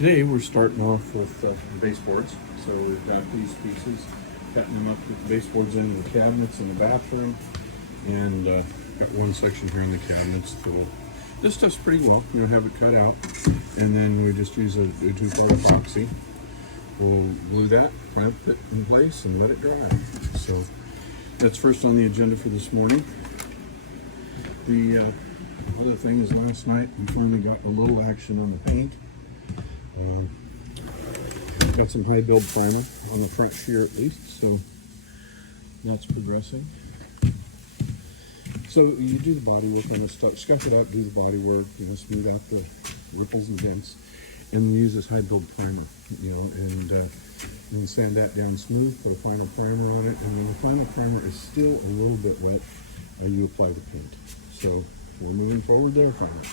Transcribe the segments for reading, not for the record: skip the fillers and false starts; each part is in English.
Today we're starting off with baseboards. So we've got these pieces, cutting them up with the baseboards in the cabinets in the bathroom, and got one section here in the cabinets. This stuff's pretty well. We'll have it cut out, and then we just use a 2-part epoxy. We'll glue that, clamp it in place, and let it dry. So that's first on the agenda for this morning. The other thing is last night we finally got a little action on the paint. Got some high build primer on the front shear at least, so that's progressing. So you do the body work on this stuff, scuff it out, do the body work, smooth out the ripples and dents, and use this high build primer, and then sand that down smooth, put a final primer on it, and when the final primer is still a little bit wet, you apply the paint. So we're moving forward there finally.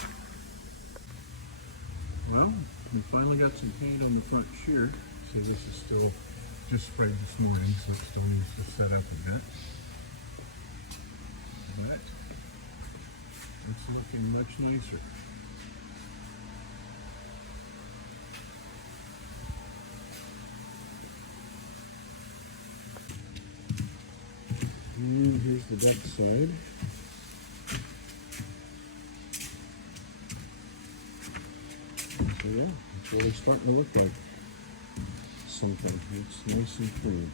Well, we finally got some paint on the front shear. So this is still just sprayed this morning, so it still needs to set up a bit. But it's looking much nicer. And here's the deck side. So yeah, it's really starting to look like something. It's nice and clean.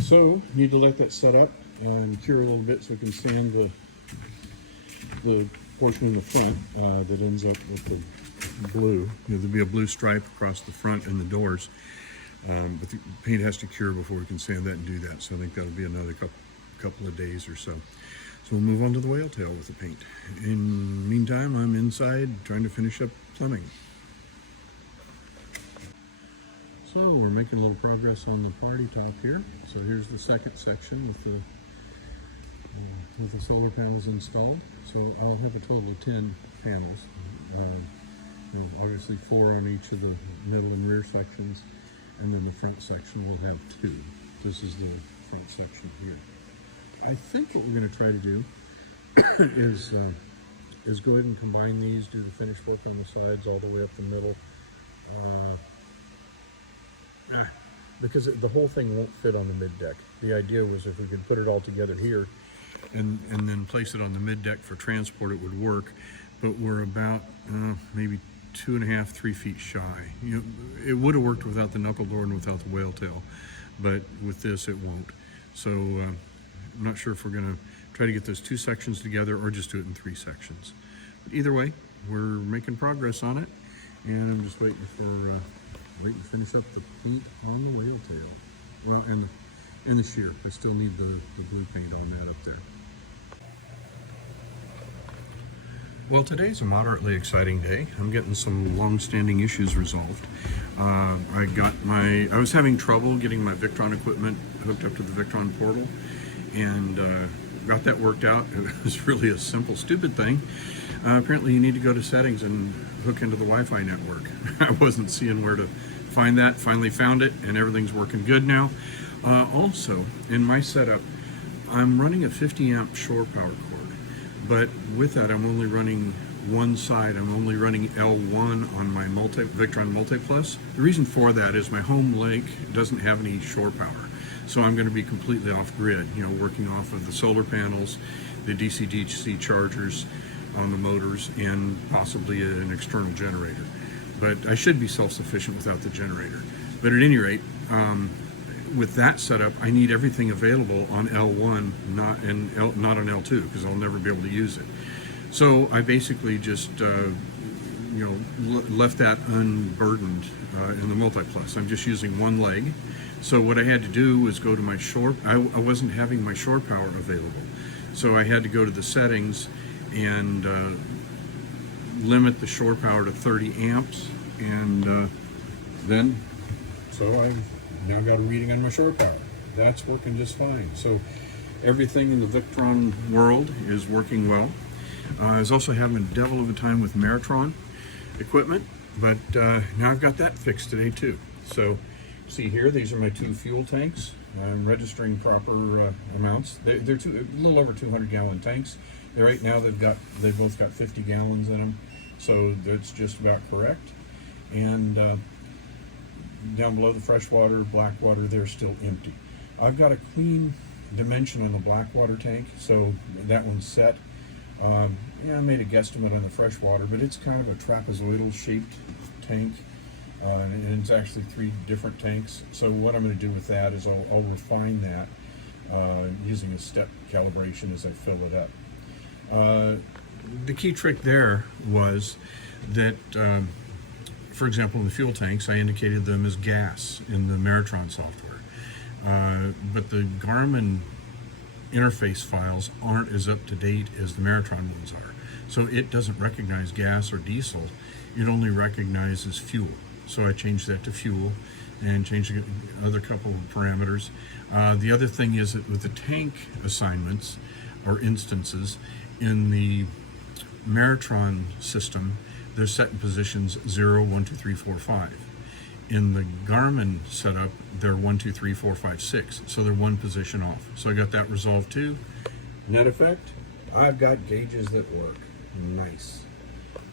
So need to let that set up and cure a little bit so we can sand the portion in the front that ends up with the blue. There'll be a blue stripe across the front and the doors, but the paint has to cure before we can sand that and do that. So I think that'll be another couple of days or so. So we'll move on to the whale tail with the paint. In the meantime, I'm inside trying to finish up plumbing. So we're making a little progress on the party top here. So here's the second section with the solar panels installed. So I'll have a total of 10 panels. Obviously 4 on each of the middle and rear sections, and then the front section will have 2. This is the front section here. I think what we're going to try to do is go ahead and combine these, do the finish work on the sides all the way up the middle. Because the whole thing won't fit on the mid deck. The idea was if we could put it all together here and then place it on the mid deck for transport, it would work. But we're about maybe 2.5, 3 feet shy. It would have worked without the knuckle door and without the whale tail, but with this it won't. So I'm not sure if we're going to try to get those 2 sections together or just do it in 3 sections. But either way, we're making progress on it, and I'm just waiting to finish up the paint on the whale tail. Well, and the shear. I still need the blue paint on that up there. Well, today's a moderately exciting day. I'm getting some long-standing issues resolved. I was having trouble getting my Victron equipment hooked up to the Victron portal, and got that worked out. It was really a simple, stupid thing. Apparently you need to go to settings and hook into the Wi-Fi network. I wasn't seeing where to find that. Finally found it, and everything's working good now. Also, in my setup, I'm running a 50 amp shore power cord, but with that I'm only running one side. I'm only running L1 on my Victron MultiPlus. The reason for that is my home lake doesn't have any shore power. So I'm going to be completely off grid, working off of the solar panels, the DC-DC chargers on the motors, and possibly an external generator. But I should be self-sufficient without the generator. But at any rate, with that setup, I need everything available on L1, not on L2, because I'll never be able to use it. So I basically just left that unburdened in the MultiPlus. I'm just using one leg. So what I had to do was go to my shore. I wasn't having my shore power available. So I had to go to the settings and limit the shore power to 30 amps. And so I've now got a reading on my shore power. That's working just fine. So everything in the Victron world is working well. I was also having a devil of a time with Maritron equipment, but now I've got that fixed today too. So see here, these are my 2 fuel tanks. I'm registering proper amounts. They're a little over 200 gallon tanks. Right now they've both got 50 gallons in them, so that's just about correct. And down below the freshwater, black water, they're still empty. I've got a clean dimension on the black water tank, so that one's set. Yeah, I made a guesstimate on the freshwater, but it's kind of a trapezoidal shaped tank, and it's actually 3 different tanks. So what I'm going to do with that is I'll refine that using a step calibration as I fill it up. The key trick there was that, for example, in the fuel tanks, I indicated them as gas in the Maritron software. But the Garmin interface files aren't as up to date as the Maritron ones are. So it doesn't recognize gas or diesel, it only recognizes fuel. So I changed that to fuel and changed the other couple of parameters. The other thing is that with the tank assignments or instances in the Maritron system, they're set in positions 0, 1, 2, 3, 4, 5. In the Garmin setup, they're 1, 2, 3, 4, 5, 6. So they're 1 position off. So I got that resolved too. Net effect, I've got gauges that work. Nice.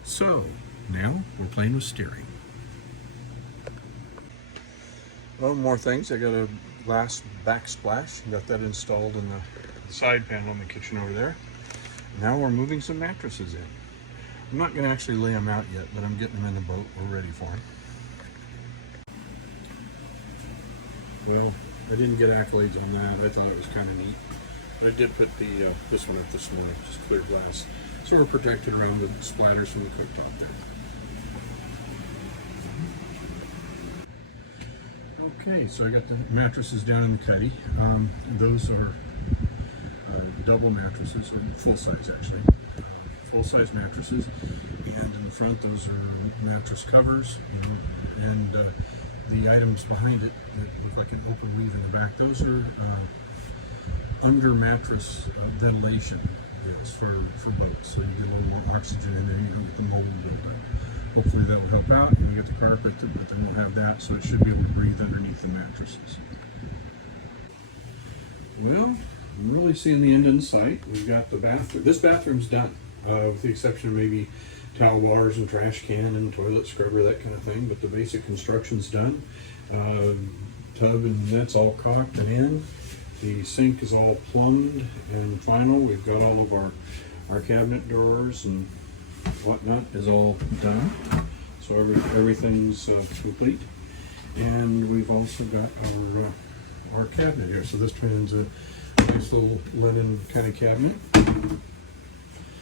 So now we're playing with steering. Well, more things. I got a glass backsplash. Got that installed in the side panel in the kitchen over there. Now we're moving some mattresses in. I'm not going to actually lay them out yet, but I'm getting them in the boat. We're ready for them. Well, I didn't get accolades on that. I thought it was kind of neat. But I did put the this one up this morning, just clear glass. So we're protected around the splatters from the cooktop there. Okay, so I got the mattresses down in the cuddy. Those are double mattresses, or full size actually. Full size mattresses. And in the front, those are mattress covers, you know, and the items behind it that look like an open weave in the back, those are under mattress ventilation for boats. So you get a little more oxygen in there, you don't get the mold buildup. Hopefully that will help out. And you get the carpet, but then we'll have that, so it should be able to breathe underneath the mattresses. Well, I'm really seeing the end in sight. We've got the bathroom. This bathroom's done, with the exception of maybe towel bars and trash can and toilet scrubber, that kind of thing. But the basic construction's done. Tub and that's all caulked and in. The sink is all plumbed and final. We've got all of our cabinet doors and whatnot is all done. So everything's complete. And we've also got our cabinet here. So this turns a nice little linen kind of cabinet.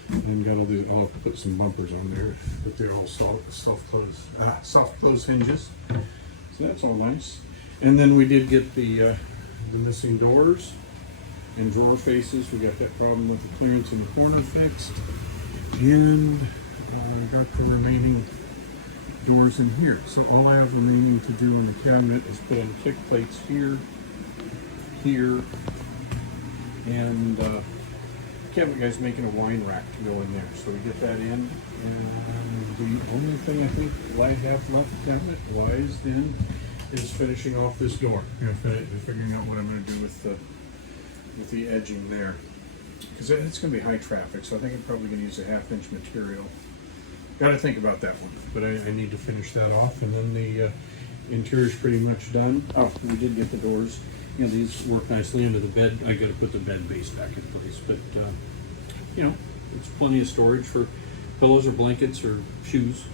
And got all the, I'll put some bumpers on there, but they're all soft close hinges. So that's all nice. And then we did get the missing doors and drawer faces. We got that problem with the clearance in the corner fixed. And got the remaining doors in here. So all I have remaining to do on the cabinet is put in kick plates here, here, and cabinet guy's making a wine rack to go in there. So we get that in. And the only thing I think I have left cabinet-wise then is finishing off this door. Figuring out what I'm going to do with the edging there. Because it's going to be high traffic, so I think I'm probably going to use a 1/2-inch material. Got to think about that one, but I need to finish that off. And then the interior's pretty much done. Oh, we did get the doors. You know, these work nicely under the bed. I got to put the bed base back in place, but you know, it's plenty of storage for pillows or blankets or shoes.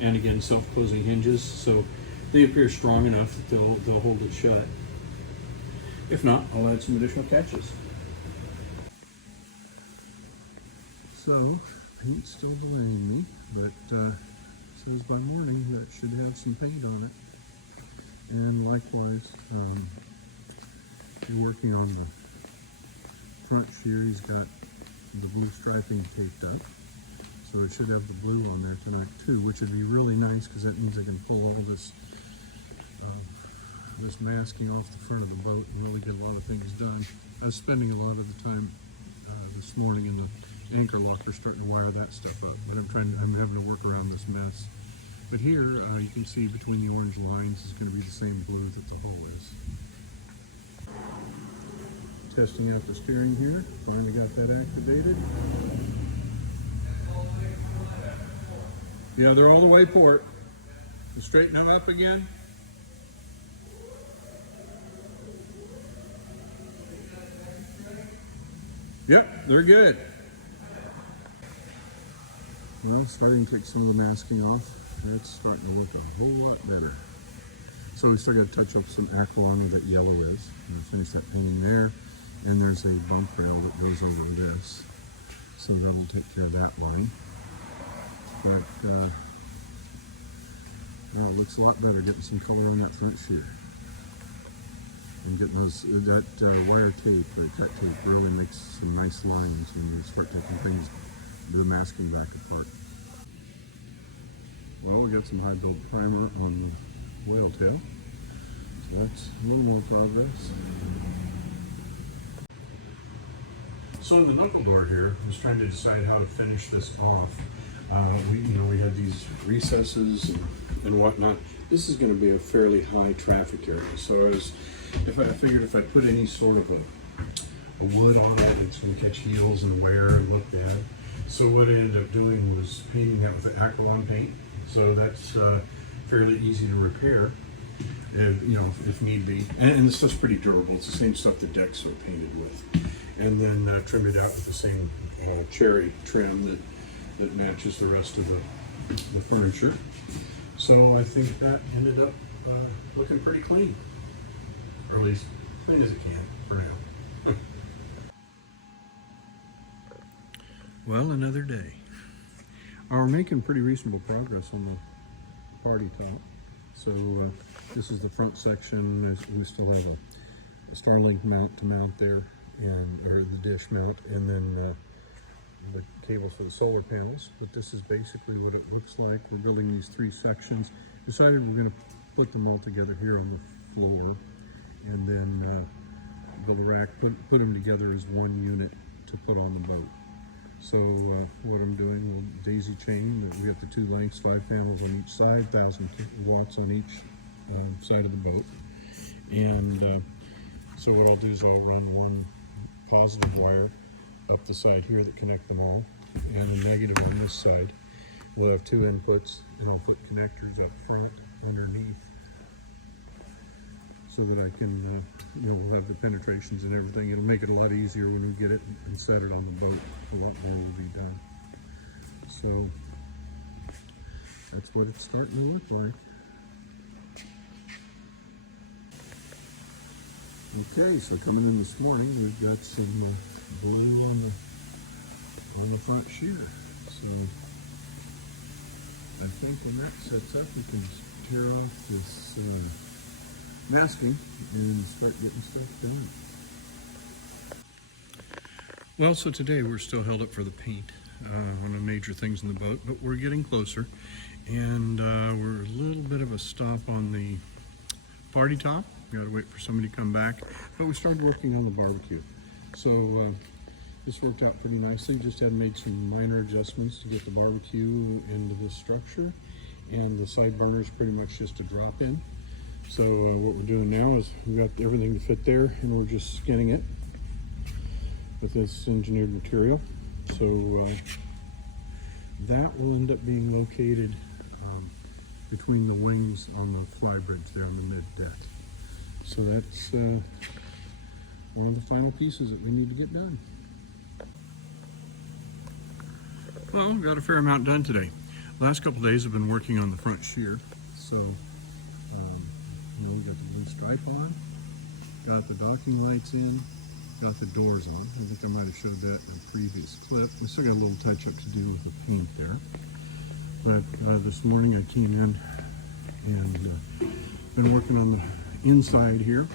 And again, self-closing hinges, so they appear strong enough that they'll hold it shut. If not, I'll add some additional catches. So, paint's still delaying me, but says by morning that should have some paint on it. And likewise, we're working on the front shear. He's got the blue striping taped up, so it should have the blue on there tonight too, which would be really nice because that means I can pull all this masking off the front of the boat and really get a lot of things done. I was spending a lot of the time this morning in the anchor locker starting to wire that stuff up, but I'm having to work around this mess. But here you can see between the orange lines is going to be the same blue that the hole is. Testing out the steering here, finally got that activated. Yeah, they're all the way port. You straighten them up again. Yep, they're good. Well, starting to take some of the masking off. It's starting to look a whole lot better. So we still got to touch up some Aqualon where that yellow is. And finish that painting there. And there's a bunk rail that goes over this. So that'll take care of that line. But well, it looks a lot better getting some color on that front shear. And getting that wire tape or cut tape really makes some nice lines when you start taking things, the masking back apart. Well, we got some high build primer on the whale tail. So that's a little more progress. So the knuckle door here was trying to decide how to finish this off. We had these recesses and whatnot. This is going to be a fairly high traffic area. So I figured if I put any sort of a wood on it, it's going to catch heels and wear and look bad. So what I ended up doing was painting that with Aqualon paint. So that's fairly easy to repair, if need be. And the stuff's pretty durable. It's the same stuff the decks are painted with. And then trim it out with the same cherry trim that matches the rest of the furniture. So I think that ended up looking pretty clean, or at least clean as it can for now. Well, another day. We're making pretty reasonable progress on the party top. So this is the front section. We still have a Starlink mount to mount there, or the dish mount, and then the cables for the solar panels. But this is basically what it looks like. We're building these three sections. Decided we're going to put them all together here on the floor, and then build a rack, put them together as one unit to put on the boat. So what I'm doing, we'll daisy chain. We got the two lengths, 5 panels on each side, 1,000 watts on each side of the boat. And so what I'll do is I'll run one positive wire up the side here that connect them all, and a negative on this side. We'll have 2 inputs, and I'll put connectors up front underneath so that I can, we'll have the penetrations and everything. It'll make it a lot easier when we get it and set it on the boat. A lot more will be done. So that's what it's starting to look like. Okay, so coming in this morning, we've got some blue on the front shear. So I think when that sets up, we can tear off this masking and start getting stuff done. Well, so today we're still held up for the paint, one of the major things in the boat, but we're getting closer, and we're a little bit of a stop on the party top. We gotta wait for somebody to come back, but we started working on the barbecue. So this worked out pretty nicely. Just had made some minor adjustments to get the barbecue into the structure, and the side burner is pretty much just a drop in. So what we're doing now is we've got everything to fit there, and we're just skinning it with this engineered material. So that will end up being located between the wings on the fly bridge there on the mid deck. So that's one of the final pieces that we need to get done. Well, we've got a fair amount done today. The last couple of days I've been working on the front shear. So we got the blue stripe on, got the docking lights in, got the doors on. I think I might have showed that in a previous clip. I still got a little touch up to do with the paint there. But this morning I came in and been working on the inside here.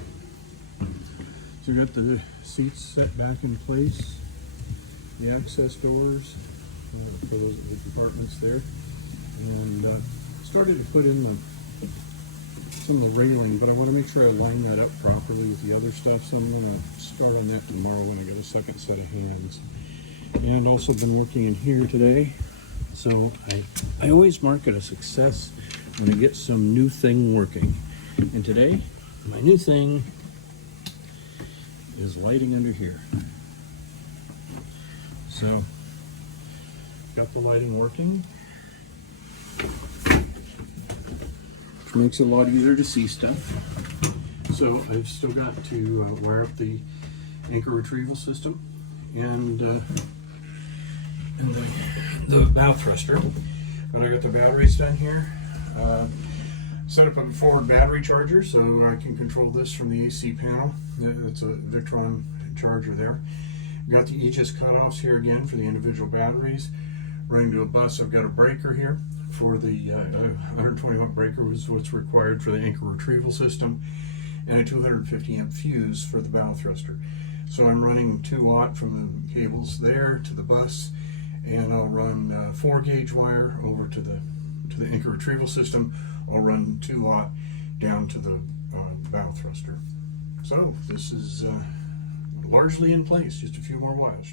So we got the seats set back in place, the access doors for those the compartments there, and started to put in some of the railing, but I want to make sure I line that up properly with the other stuff, so I'm going to start on that tomorrow when I get a second set of hands. And also been working in here today, so I always mark it a success when I get some new thing working. And today, my new thing is lighting under here. So, got the lighting working. which makes it a lot easier to see stuff. So I've still got to wire up the anchor retrieval system and the bow thruster. But I got the batteries done here. Set up a forward battery charger so I can control this from the AC panel. That's a Victron charger there. Got the Aegis cutoffs here again for the individual batteries. Running to a bus, I've got a breaker here for the 120 watt breaker was what's required for the anchor retrieval system, and a 250 amp fuse for the bow thruster. So I'm running 2 watt from the cables there to the bus, and I'll run 4 gauge wire over to the anchor retrieval system. I'll run 2 watt down to the bow thruster. So this is largely in place, just a few more wires.